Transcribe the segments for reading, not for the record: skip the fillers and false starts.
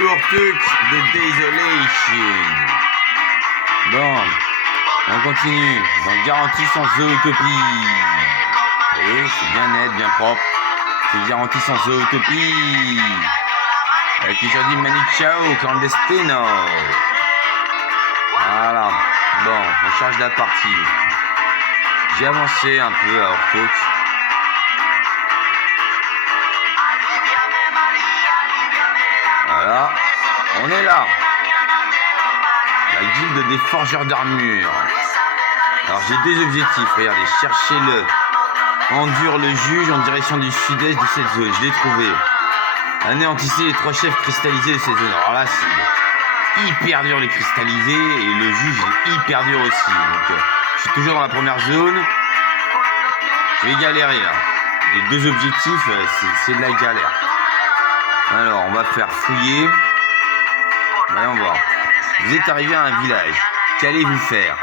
Urtuk de Desolation. Bon, on continue. Dans Garantie sans Zootopie. Et c'est bien net, bien propre. C'est Garantie sans Zootopie. Avec aujourd'hui Manu Chao, Clandestino. Voilà. Bon, on change la partie. J'ai avancé un peu à Urtuk. Voilà, on est là. La guilde des forgeurs d'armure. Alors j'ai deux objectifs, regardez, cherchez-le. Endure le juge en direction du sud-est de cette zone, je l'ai trouvé. Anéantissez les 3 chefs cristallisés de cette zone. Alors là, c'est hyper dur les cristalliser et le juge est hyper dur aussi. Donc je suis toujours dans la première zone. Je vais galérer là. Les deux objectifs, c'est de la galère. Alors, on va faire fouiller. Voyons voir. Vous êtes arrivé à un village. Qu'allez-vous faire?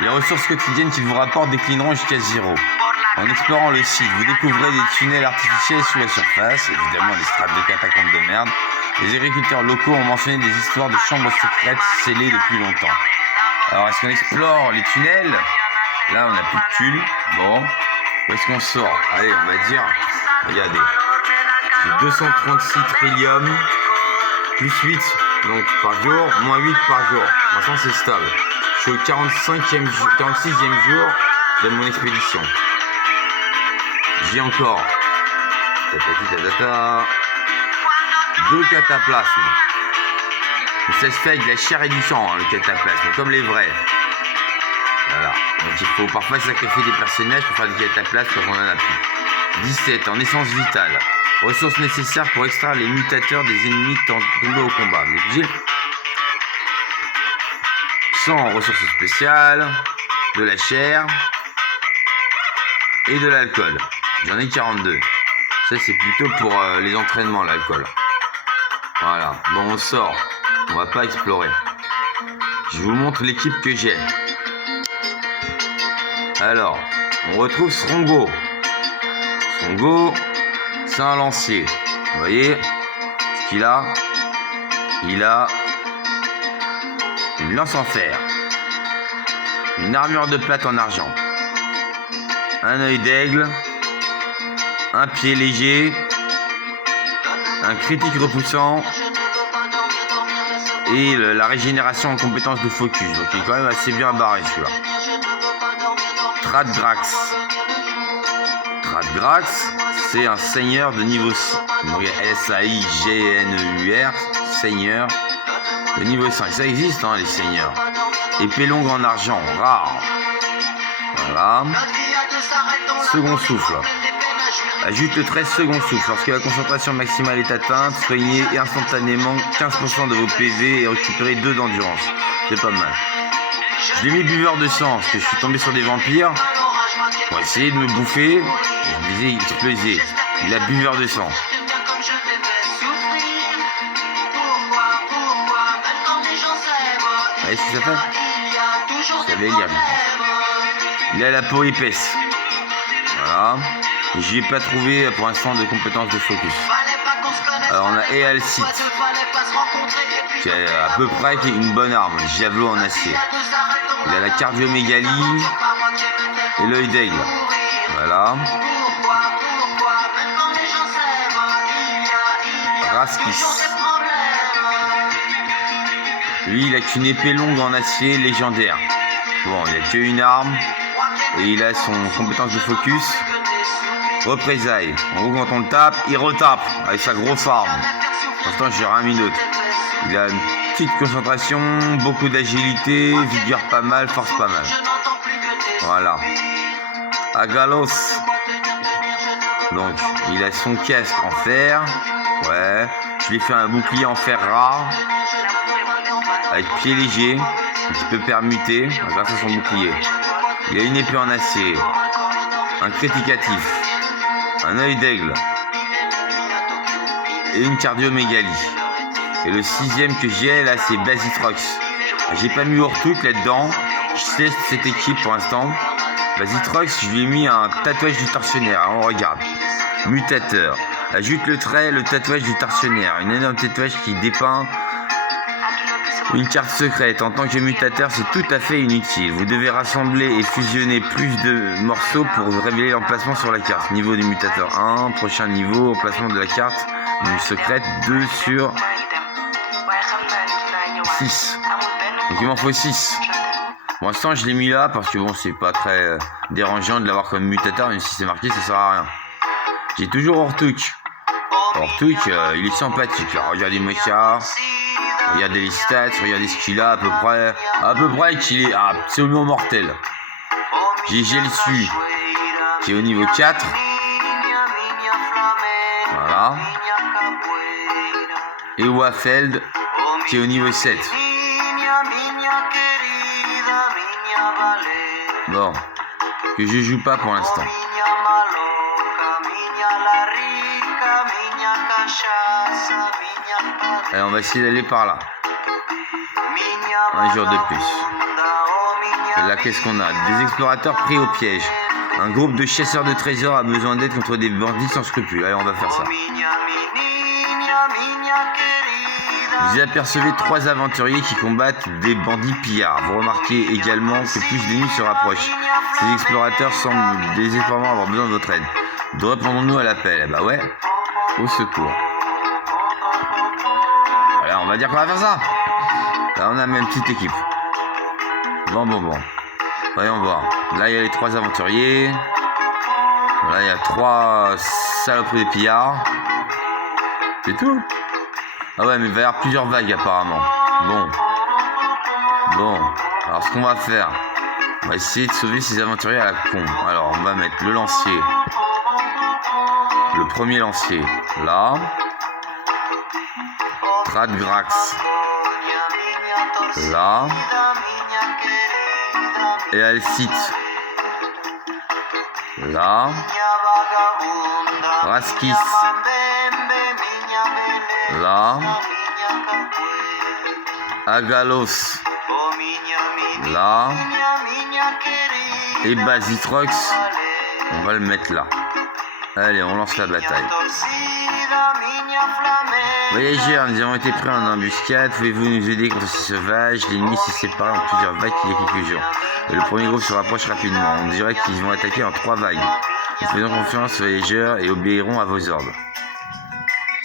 Les ressources quotidiennes qu'il vous rapporte déclineront jusqu'à 0. En explorant le site, vous découvrez des tunnels artificiels sous la surface, évidemment des strates de catacombes de merde. Les agriculteurs locaux ont mentionné des histoires de chambres secrètes scellées depuis longtemps. Alors, est-ce qu'on explore les tunnels? Là, on n'a plus de tulle. Bon, où est-ce qu'on sort? Allez, on va dire, regardez. J'ai 236 trillium, plus 8 donc par jour, moins 8 par jour. Maintenant c'est stable. Je suis au 46e jour de mon expédition. J'ai encore 2 cataplasmes. Ça se fait avec de la chair et du sang, hein, le cataplasme, comme les vrais. Voilà. Donc il faut parfois sacrifier des personnages pour faire des cataplasmes quand on en a plus. 17 en essence vitale. Ressources nécessaires pour extraire les mutateurs des ennemis tombés au combat. Vous êtes vigile. 100 en ressources spéciales, de la chair et de l'alcool. J'en ai 42. Ça c'est plutôt pour les entraînements, l'alcool. Voilà. Bon, on sort. On va pas explorer. Je vous montre l'équipe que j'ai. Alors, on retrouve Srongo. Srongo, c'est un lancier. Vous voyez ce qu'il a? Il a une lance en fer, une armure de plate en argent, un œil d'aigle, un pied léger, un critique repoussant et la régénération en compétence de focus. Donc il est quand même assez bien barré celui-là. Tradgrax. Tradgrax, c'est un seigneur de niveau S-A-I-G-N-E-U-R, seigneur de niveau 5. Ça existe, hein, les seigneurs. Épée longue en argent, rare. Voilà. Second souffle. Ajoute le 13 second souffle. Lorsque la concentration maximale est atteinte, soignez instantanément 15% de vos PV et récupérez 2 d'endurance. C'est pas mal. Je l'ai mis buveur de sang, parce que je suis tombé sur des vampires. Pour essayer de me bouffer, je me disais exploser. Il a buveur de sang. Vous voyez ce que ça fait? Ça va lire, je pense. Il a la peau épaisse. Voilà. Je n'ai pas trouvé pour l'instant de compétences de focus. Alors on a Ealcite, qui est à peu près une bonne arme, javelot en acier. Il a la cardiomégalie et l'œil d'aigle. Voilà. Raskis. Lui, il a qu'une épée longue en acier légendaire. Bon, il a qu'une arme et il a son compétence de focus. Représailles. En gros, quand on le tape, il retape avec sa grosse arme. Pour l'instant, j'ai rien mis d'autre. Il a une petite concentration, beaucoup d'agilité, vigueur pas mal, force pas mal. Voilà. Agalos. Donc, il a son casque en fer. Ouais. Je lui ai fait un bouclier en fer rare. Avec pied léger. Qui peut permuter grâce à son bouclier. Il a une épée en acier. Un criticatif. Un œil d'aigle. Et une cardiomégalie. Et le 6e que j'ai là, c'est Basitrox. J'ai pas mis Urtuk là-dedans. Je teste cette équipe pour l'instant. Basitrox, je lui ai mis un tatouage du tortionnaire. On regarde. Mutateur. Ajoute le trait, le tatouage du tortionnaire. Une énorme tatouage qui dépeint une carte secrète. En tant que mutateur, c'est tout à fait inutile. Vous devez rassembler et fusionner plus de morceaux pour révéler l'emplacement sur la carte. Niveau du mutateur 1, prochain niveau, emplacement de la carte secrète 2 sur 6. Donc il m'en faut 6. Pour l'instant, je l'ai mis là parce que bon, c'est pas très dérangeant de l'avoir comme mutateur, même si c'est marqué, ça sert à rien. J'ai toujours Ortuk. Ortuk, il est sympathique. Là. Regardez-moi ça. Regardez les stats, regardez ce qu'il a à peu près qu'il est absolument mortel. J'ai Gelsu qui est au niveau 4. Voilà. Et Wafeld qui est au niveau 7. Bon, que je joue pas pour l'instant. Allez, on va essayer d'aller par là. Un jour de plus. Et là, qu'est-ce qu'on a? Des explorateurs pris au piège. Un groupe de chasseurs de trésors a besoin d'aide contre des bandits sans scrupules. Allez, on va faire ça. Vous apercevez 3 aventuriers qui combattent des bandits pillards. Vous remarquez également que plus d'ennemis se rapprochent. Ces explorateurs semblent désespérément avoir besoin de votre aide. Répondons-nous à l'appel. Eh bah ouais, au secours. Voilà, on va dire qu'on va faire ça. Là, on a même une petite équipe. Bon. Voyons voir. Là, il y a les 3 aventuriers. Là, il y a 3 saloperies de pillards. C'est tout. Ah ouais, mais il va y avoir plusieurs vagues apparemment. Bon. Alors, ce qu'on va faire, on va essayer de sauver ces aventuriers à la con. Alors, on va mettre le lancier. Le premier lancier. Là. Tradgrax. Là. Et Alcite. Là. Raskis. Là. Agalos. Là. Et Basitrox. On va le mettre là. Allez, on lance la bataille. Voyageurs, nous avons été pris en embuscade. Pouvez-vous nous aider contre ces sauvages? L'ennemi s'est séparé en plusieurs vagues il y a quelques jours. Et le premier groupe se rapproche rapidement. On dirait qu'ils vont attaquer en 3 vagues. Nous faisons confiance aux voyageurs et obéirons à vos ordres.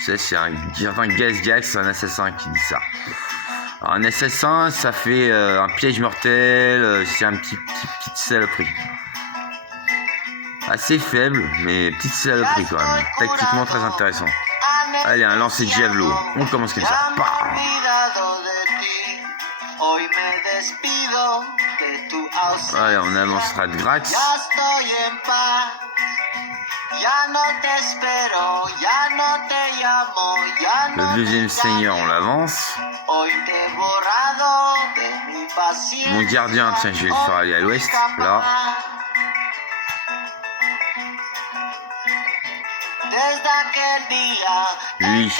Ça, c'est un certain Gazgax, un assassin qui dit ça. Alors, un assassin, ça fait un piège mortel. C'est un petite saloperie. Assez faible, mais petite saloperie quand même. Tactiquement très intéressant. Allez, un lancer de javelot. On commence comme ça. Allez, on avancera de Grax. Le deuxième seigneur, on l'avance. Mon gardien, tiens, je vais le faire aller à l'ouest. Là. Lui,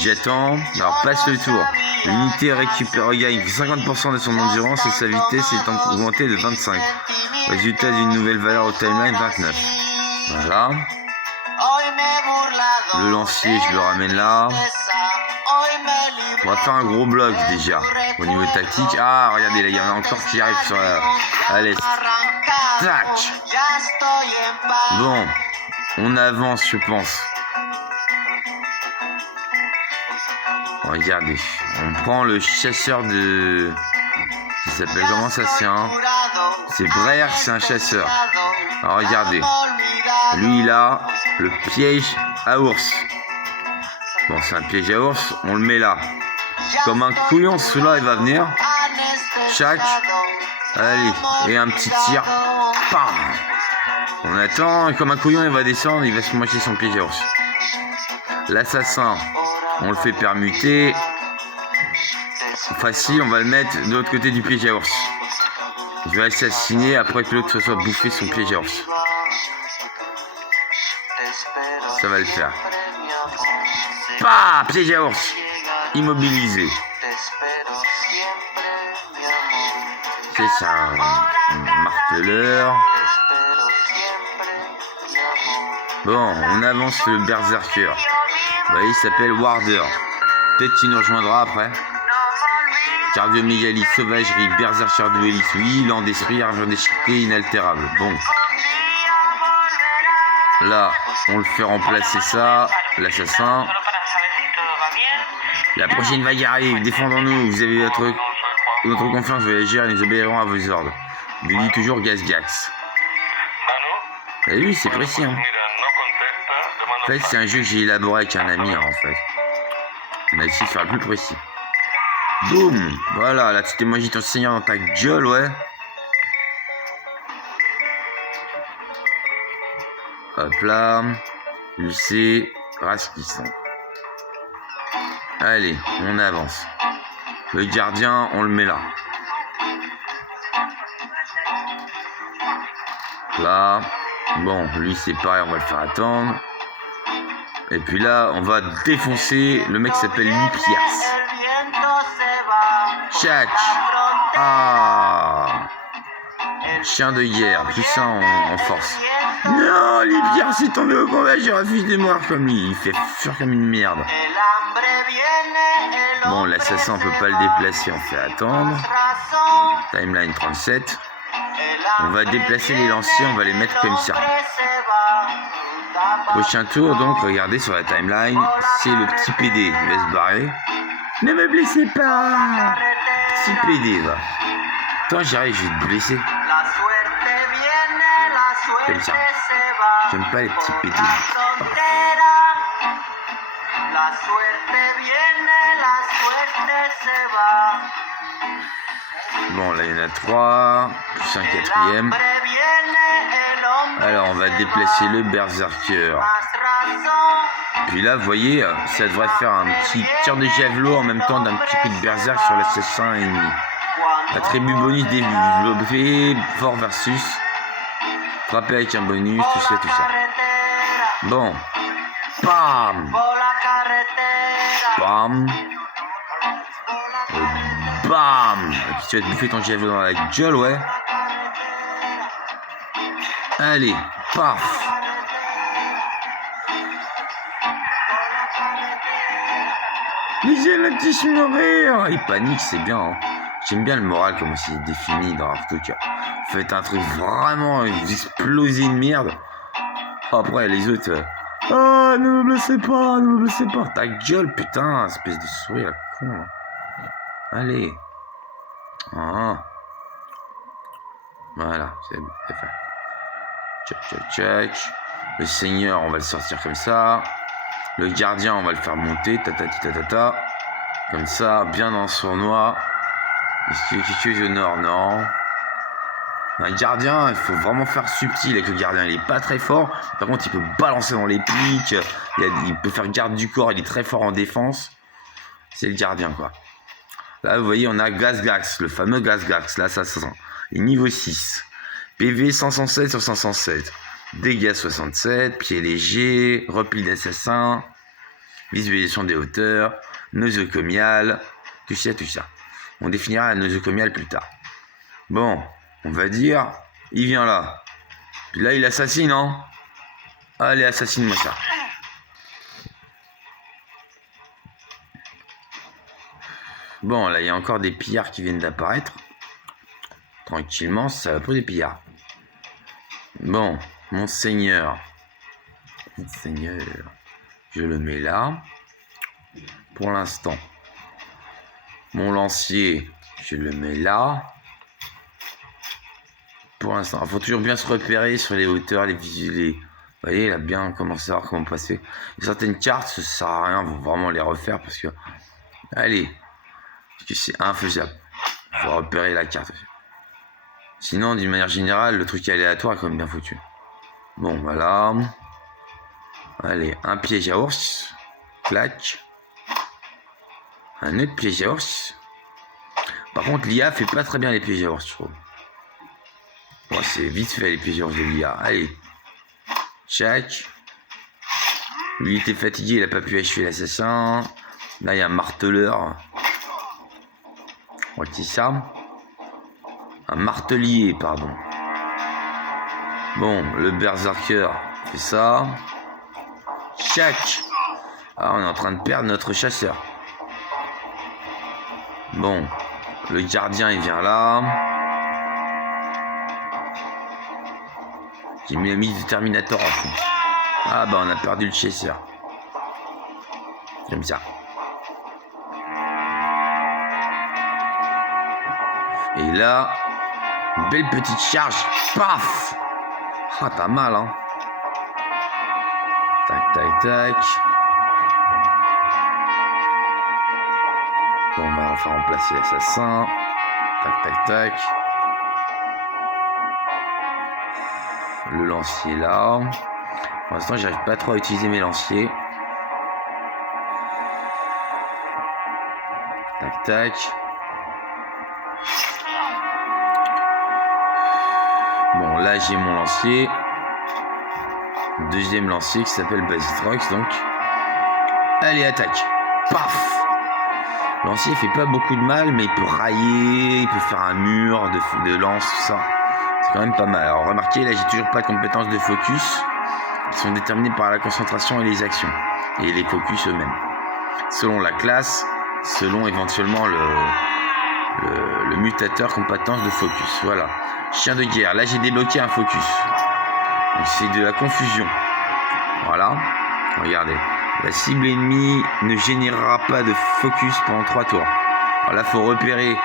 j'attends. Alors passe le tour. L'unité regagne 50% de son endurance et sa vitesse est augmentée de 25. Résultat d'une nouvelle valeur au timeline 29. Voilà. Le lancier, je le ramène là. On va faire un gros bloc déjà. Au niveau tactique. Ah, regardez là, il y en a encore qui arrivent sur à l'est. Tac. Bon. On avance, je pense. Regardez. On prend le chasseur de... Il s'appelle comment ça? C'est Brer, c'est un chasseur. Alors regardez. Lui, il a le piège à ours. Bon, c'est un piège à ours. On le met là. Comme un couillon, celui-là, il va venir. Chac. Allez. Et un petit tir. Pam. On attend, comme un couillon, il va descendre, il va se moitié son piège à ours. L'assassin, on le fait permuter. Facile, on va le mettre de l'autre côté du piège à ours. Je vais assassiner après que l'autre soit bouffé son piège à ours. Ça va le faire. Pah, piège à ours. Immobilisé. C'est un marteleur. Bon, on avance le berserker. Vous voyez, il s'appelle Warder. Peut-être qu'il nous rejoindra après. Cardiomégalie, sauvagerie, berserker duellis. Oui, lent d'esprit, argent déchiqueté, inaltérable. Bon. Là, on le fait remplacer ça. L'assassin. La prochaine vague arrive. Défendons-nous. Vous avez notre confiance, voyageurs, et nous obéirons à vos ordres. Lui dit toujours Gazgax. Et lui, c'est précis. Hein. En fait, c'est un jeu que j'ai élaboré avec un ami, hein, en fait. On a essayé de faire le plus précis. Boum. Voilà, là, tu t'es mangé ton seigneur dans ta gueule, ouais. Hop là. Lucé. Rasquisson. Allez, on avance. Le gardien, on le met là. Là. Bon, lui, c'est pareil, on va le faire attendre. Et puis là, on va défoncer le mec qui s'appelle Lipias. Tchac. Ah. Chien de guerre, tout ça en force. Non, Lipias est tombé au combat, j'ai refusé de mourir comme lui. Il fait fuir comme une merde. Bon, l'assassin, on peut pas le déplacer, on fait attendre. Timeline 37. On va déplacer les lanciers, on va les mettre comme ça. Prochain tour, donc, regardez sur la timeline, c'est le petit PD. Il va se barrer. Ne me blessez pas! Petit PD, va. Attends, j'arrive, je vais te blesser. Comme ça. J'aime pas les petits PD. Bon, là, il y en a 3, plus un quatrième. Alors, on va déplacer le berserker. Puis là, vous voyez, ça devrait faire un petit tir de javelot en même temps d'un petit coup de berserk sur l'assassin ennemi. Attribut bonus développé, fort versus. Frapper avec un bonus, tout ça, tout ça. Bon. Bam. Bam. Bam. Et puis tu vas te bouffer ton javelot dans la gueule, ouais. Allez, paf. Laissez-le mourir. Il panique, c'est bien. Hein. J'aime bien le moral comme c'est défini dans Arctook. Faites un truc vraiment explosé de merde. Après, les autres... Ah, ne me blessez pas, ne me blessez pas. Ta gueule, putain, espèce de souris, la con. Là. Allez. Ah. Voilà, c'est fait. Check, check, check. Le seigneur, on va le sortir comme ça. Le gardien, on va le faire monter. Ta. Comme ça, bien dans le sournois. Est-ce qu'il y a quelque chose au nord? Non. Un gardien, il faut vraiment faire subtil avec le gardien. Il est pas très fort. Par contre, il peut balancer dans les pics. Il peut faire garde du corps. Il est très fort en défense. C'est le gardien, quoi. Là, vous voyez, on a Gazgax, le fameux Gazgax. Là, ça sent. Et niveau 6. PV 507 sur 507. Dégâts 67. Pied léger. Repli d'assassin. Visualisation des hauteurs. Nosocomial. Tout ça. On définira la nosocomiale plus tard. Bon. On va dire, il vient là. Puis là, il assassine, hein. Allez, assassine-moi ça. Bon, là, il y a encore des pillards qui viennent d'apparaître. Tranquillement, ça va pour des pillards. Bon, mon seigneur. Je le mets là. Pour l'instant. Mon lancier, je le mets là. Pour l'instant, il faut toujours bien se repérer sur les hauteurs, les visuels. Vous voyez, là, bien commencer à voir comment passer. Et certaines cartes, ça sert à rien, il faut vraiment les refaire parce que. Allez, parce que c'est infaisable. Il faut repérer la carte. Sinon, d'une manière générale, le truc aléatoire est quand même bien foutu. Bon, voilà. Allez, un piège à ours. Clac. Un autre piège à ours. Par contre, l'IA fait pas très bien les pièges à ours, je trouve. Bon, c'est vite fait les pièges de l'IA. Allez. Check. Lui, il était fatigué, il a pas pu achever l'assassin. Là, il y a un marteleur. Ouais, c'est ça. Un martelier, pardon. Bon, le berserker fait ça. Check. Ah, on est en train de perdre notre chasseur. Bon, le gardien il vient là. J'ai mis la mise de Terminator en fond. Ah bah on a perdu le chasseur. Comme ça. Et là, une belle petite charge. Paf. Ah t'as mal hein. Tac tac tac. Bon, on va enfin remplacer l'assassin. Tac, tac, tac. Le lancier là. Pour l'instant, j'arrive pas trop à utiliser mes lanciers. Tac, tac. Bon, là, j'ai mon lancier. Deuxième lancier qui s'appelle Basitrox, donc. Allez, attaque. Paf. Lancier fait pas beaucoup de mal, mais il peut railler, il peut faire un mur de lance, tout ça. C'est quand même pas mal. Alors remarquez, là j'ai toujours pas de compétences de focus. Qui sont déterminées par la concentration et les actions. Et les focus eux-mêmes. Selon la classe, selon éventuellement le mutateur compétence de focus. Voilà. Chien de guerre. Là j'ai débloqué un focus. Donc c'est de la confusion. Voilà. Regardez. La cible ennemie ne générera pas de focus pendant 3 tours. Alors là, il faut repérer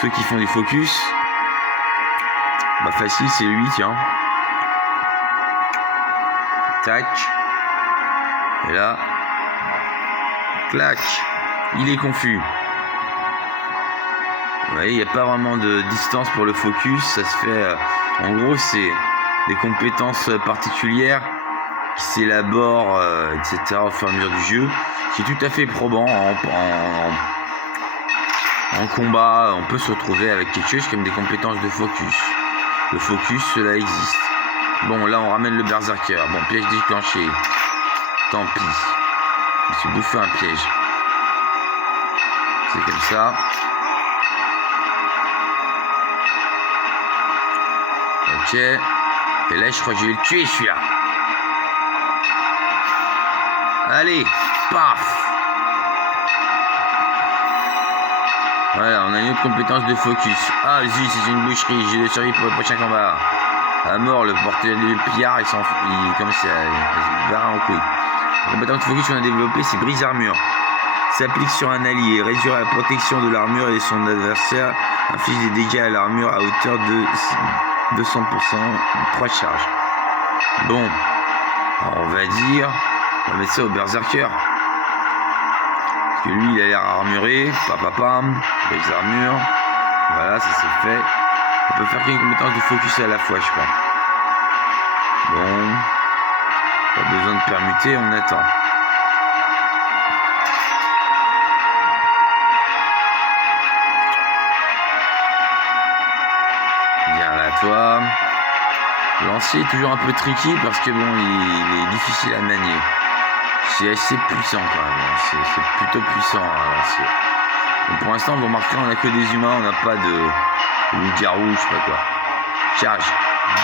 ceux qui font du focus. Bah facile, c'est lui, tiens. Tac. Et là. Clac. Il est confus. Vous voyez, il n'y a pas vraiment de distance pour le focus. Ça se fait... en gros, c'est des compétences particulières qui s'élabore, etc. au fur et à mesure du jeu, qui est tout à fait probant en combat. On peut se retrouver avec quelque chose comme des compétences de focus. Le focus, cela existe. Bon, là on ramène le berserker. Bon, piège déclenché. Tant pis. Je me suis bouffé un piège. C'est comme ça. Ok. Et là je crois que je vais le tuer celui-là. Allez, paf. Voilà, on a une autre compétence de focus. Ah, zut, c'est une boucherie. J'ai de survie pour le prochain combat. À mort, le porteur de pillard, il commence à se barrer en couille. La compétence de focus qu'on a développée, c'est brise armure. S'applique sur un allié, réduire la protection de l'armure et de son adversaire, inflige des dégâts à l'armure à hauteur de 200%, 3 charges. Bon, alors on va dire... On va mettre ça au berserker. Parce que lui, il a l'air armuré. Papapam. Les armures. Voilà, ça c'est fait. On peut faire qu'une compétence de focus à la fois, je crois. Bon. Pas besoin de permuter, on attend. Viens là, toi. Lancier est toujours un peu tricky parce que bon, il est difficile à manier. C'est assez puissant quand même, c'est plutôt puissant un lancier. Donc pour l'instant, vous remarquerez, on n'a que des humains, on n'a pas de loup-garou, je sais pas quoi. Charge,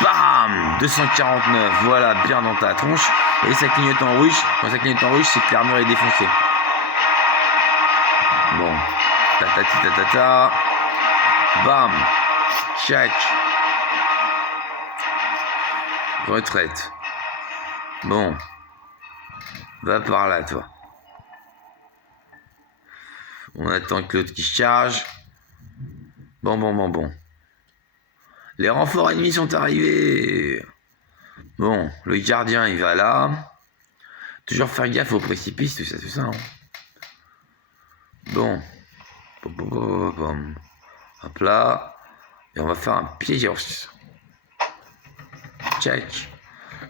bam, 249, voilà, bien dans ta tronche. Et ça clignote en rouge. Quand ça clignote en rouge, c'est que l'armure est défoncée. Bon, tatati tatata, bam, check. Retraite. Bon. Va par là, toi. On attend que l'autre qui charge. Bon. Les renforts ennemis sont arrivés. Bon, le gardien, il va là. Toujours faire gaffe aux précipices, tout ça. Hein. Bon. Hop là. Et on va faire un piège. Check.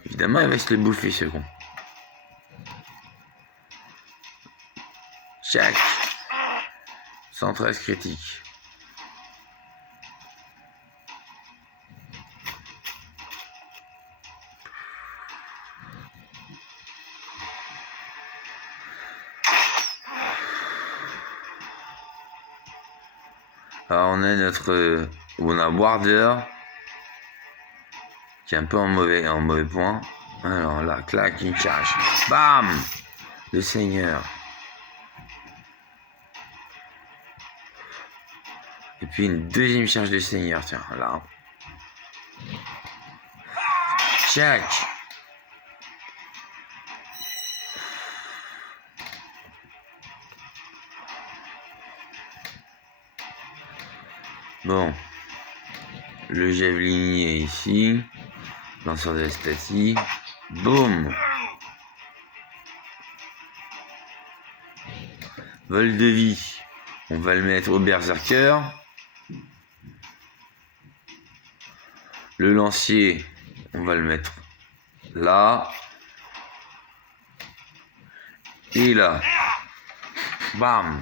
Évidemment, il va se le bouffer, ce con. Check. 113 critique. Alors on a Warder qui est un peu en mauvais point. Alors là, clac, une charge. Bam! Le Seigneur. Et puis une deuxième charge de Seigneur, tiens, là. Check. Bon. Le javelinier ici. Lanceur de la statie. Boum. Vol de vie. On va le mettre au berserker. Le lancier, on va le mettre là. Et là. Bam.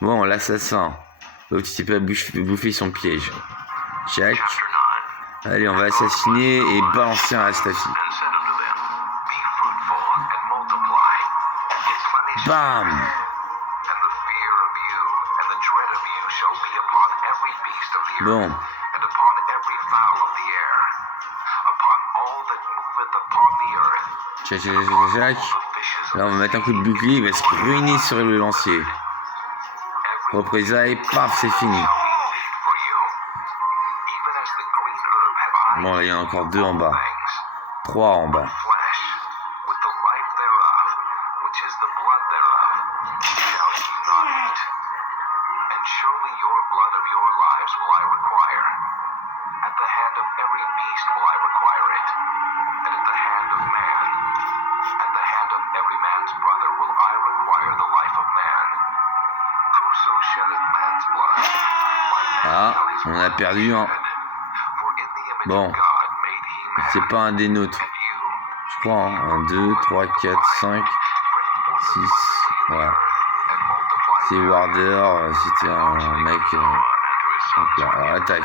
Bon, l'assassin. L'autre, il s'est pas bouffé son piège. Check. Allez, on va assassiner et balancer un Astafi. Bam. Bon. Check. Là, on va mettre un coup de bouclier, il va se ruiner sur le lancier. Représailles, paf, c'est fini. Bon, là, il y en a encore 2 en bas. 3 en bas. Ah, on a perdu un. Bon, c'est pas un des nôtres. Je crois, hein. 1, 2, 3, 4, 5, 6. Voilà. C'est Warder, c'était un mec. Donc là, alors, attaque.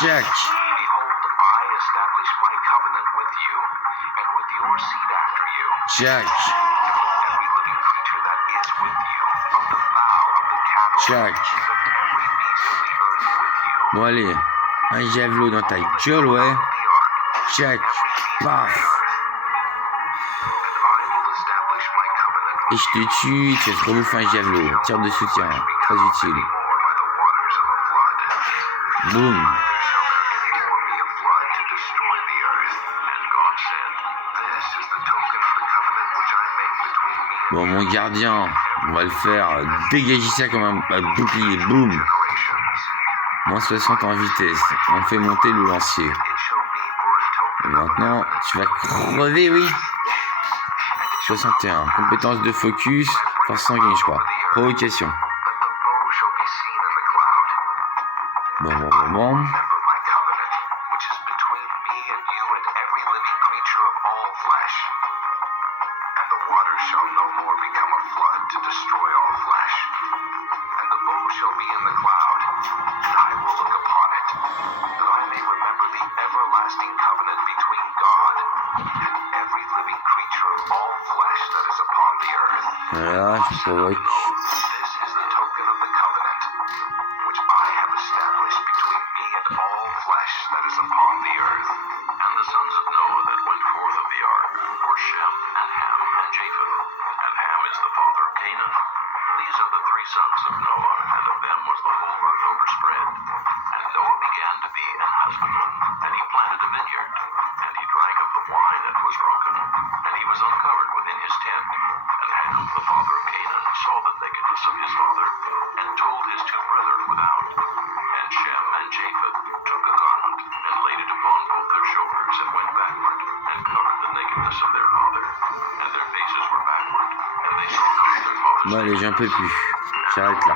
Check. Check. Check. Bon allez, un javelot dans ta gueule, ouais. Check. Paf. Et je te tue, tu vas te remouffer un javelot. Tir de soutien, très utile. Boum. Bon, mon gardien, on va le faire dégager ça comme un bouclier. Boum. Moins 60 en vitesse. On fait monter le lancier. Et maintenant, tu vas crever, oui. 61. Compétence de focus. Force sanguine, je crois. Provocation. Bon. Voilà, je provoque. Bon allez, j'en peux plus. J'arrête là.